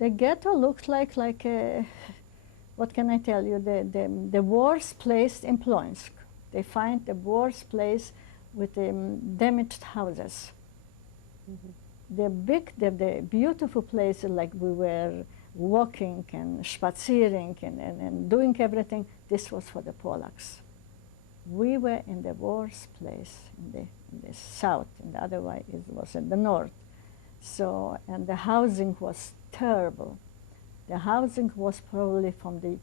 The ghetto looks like a, what can I tell you, the worst place in Plonsk. They find the worst place with damaged houses. The beautiful places, like we were walking and spaziering and doing everything, this was for the Polacks. We were in the worst place in the south, and otherwise it was in the north. So, and the housing was terrible. The housing was probably from the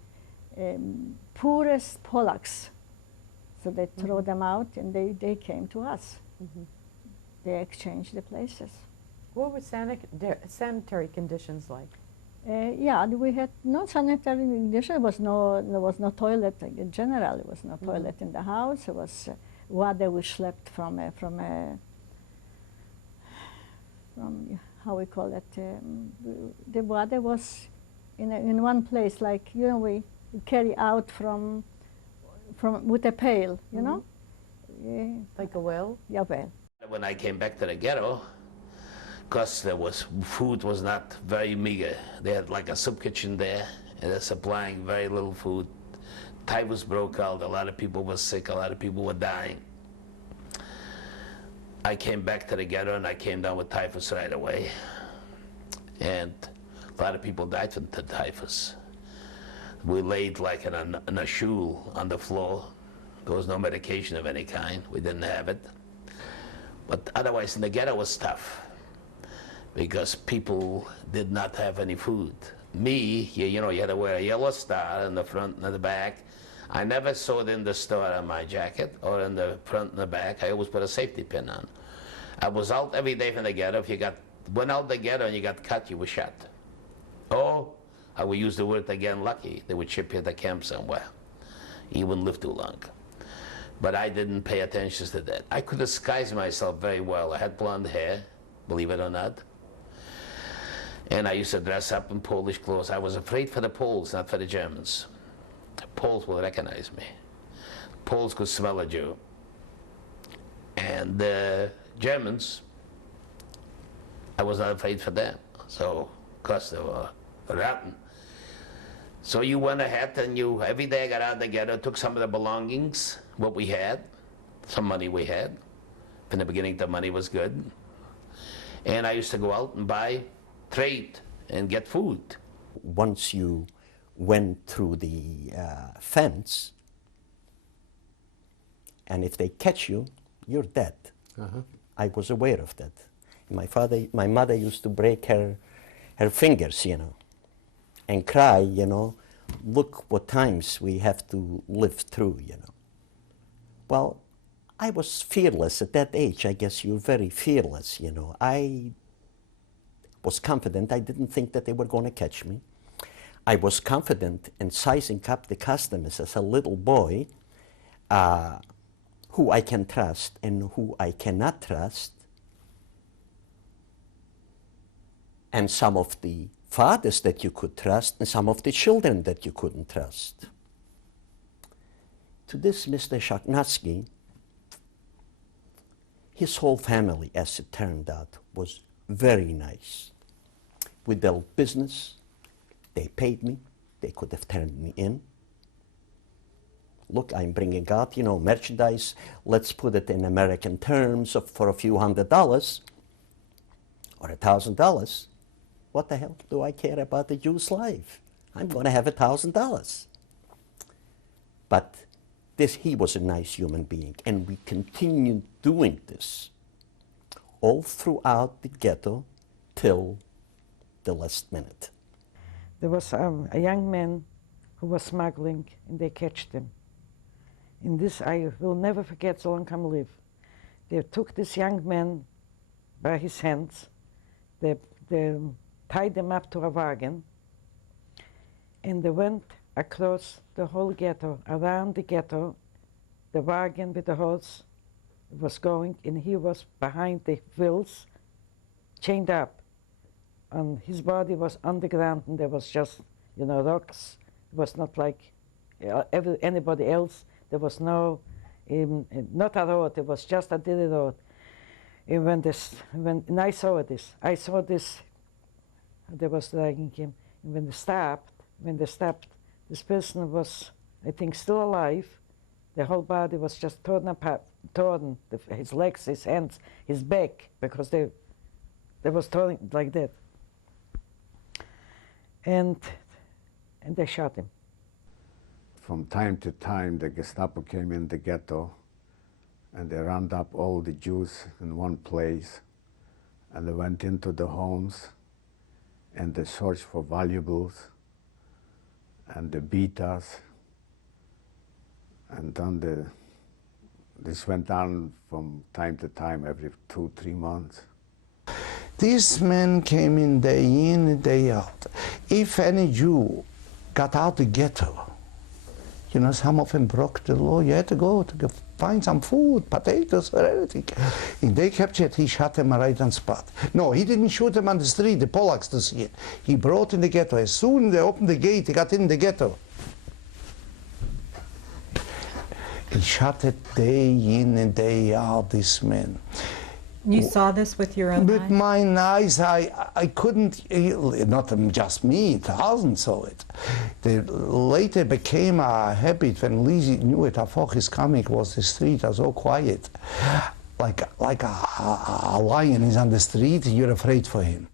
poorest Polacks. So they throw them out, and they came to us. They exchanged the places. What were sanitary conditions like? Yeah, we had no sanitary condition. There was no toilet in general. There was no toilet in the house. It was water we slept from how we call it. The water was in one place, like we carry out from with a pail, you know. Like a well? Yeah, well. When I came back to the ghetto, because food was not very meager. They had like a soup kitchen there, and they're supplying very little food. Typhus broke out, a lot of people were sick, a lot of people were dying. I came back to the ghetto, and I came down with typhus right away. And a lot of people died from the typhus. We laid like in a shul on the floor. There was no medication of any kind. We didn't have it. But otherwise, in the ghetto was tough, because people did not have any food. Me, you had to wear a yellow star in the front and the back. I never saw it in the store on my jacket or in the front and the back. I always put a safety pin on. I was out every day from the ghetto. If you went out the ghetto and you got cut, you were shot. Oh, I would use the word again, lucky. They would ship you to camp somewhere. You wouldn't live too long. But I didn't pay attention to that. I could disguise myself very well. I had blonde hair, believe it or not. And I used to dress up in Polish clothes. I was afraid for the Poles, not for the Germans. The Poles will recognize me. Poles could smell a Jew. And the Germans, I was not afraid for them. So, of course, they were rotten. So you went ahead and every day I got out of the ghetto, took some of the belongings, what we had, some money we had. From the beginning, the money was good. And I used to go out and buy, trade, and get food. Once you went through the fence, and if they catch you, you're dead. I was aware of that. My mother used to break her fingers, and cry, look what times we have to live through, Well, I was fearless at that age. I guess you're very fearless, I was confident. I didn't think that they were going to catch me. I was confident in sizing up the customers as a little boy, who I can trust and who I cannot trust. And some of the fathers that you could trust, and some of the children that you couldn't trust. To this Mr. Shaknatsky, his whole family, as it turned out, was very nice. We dealt business, they paid me, they could have turned me in. Look, I'm bringing out, merchandise, let's put it in American terms for a few $100 or $1,000. What the hell do I care about the Jew's life? I'm going to have $1,000. But he was a nice human being, and we continued doing this all throughout the ghetto till the last minute. There was a young man who was smuggling, and they catched him. In this I will never forget so long I live. They took this young man by his hands, they tied them up to a wagon, and they went across the whole ghetto, around the ghetto. The wagon with the horse was going, and he was behind the wheels, chained up. And his body was on the ground, and there was just, rocks. It was not like anybody else. There was not a road, it was just a dirty road. And when I saw this They was dragging him. And when they stopped, this person was, I think, still alive. The whole body was just torn apart, his legs, his hands, his back, because they was torn like that. And they shot him. From time to time, the Gestapo came in the ghetto, and they rounded up all the Jews in one place, and they went into the homes, and they searched for valuables, and they beat us, and then this went on from time to time, every 2-3 months. These men came in and day out. If any Jew got out the ghetto, you know, some of them broke the law. You had to go to find some food, potatoes or everything. And they captured, he shot them right on spot. No, he didn't shoot them on the street, the Polacks to see it. He brought in the ghetto. As soon as they opened the gate, he got in the ghetto. He shot it day in and day out, this man. You saw this with your own eyes? With my eyes, I couldn't, not just me, thousands saw it. They later became a habit when Lizzie knew it, Afok is coming, was the street was so quiet. Like a lion is on the street, you're afraid for him.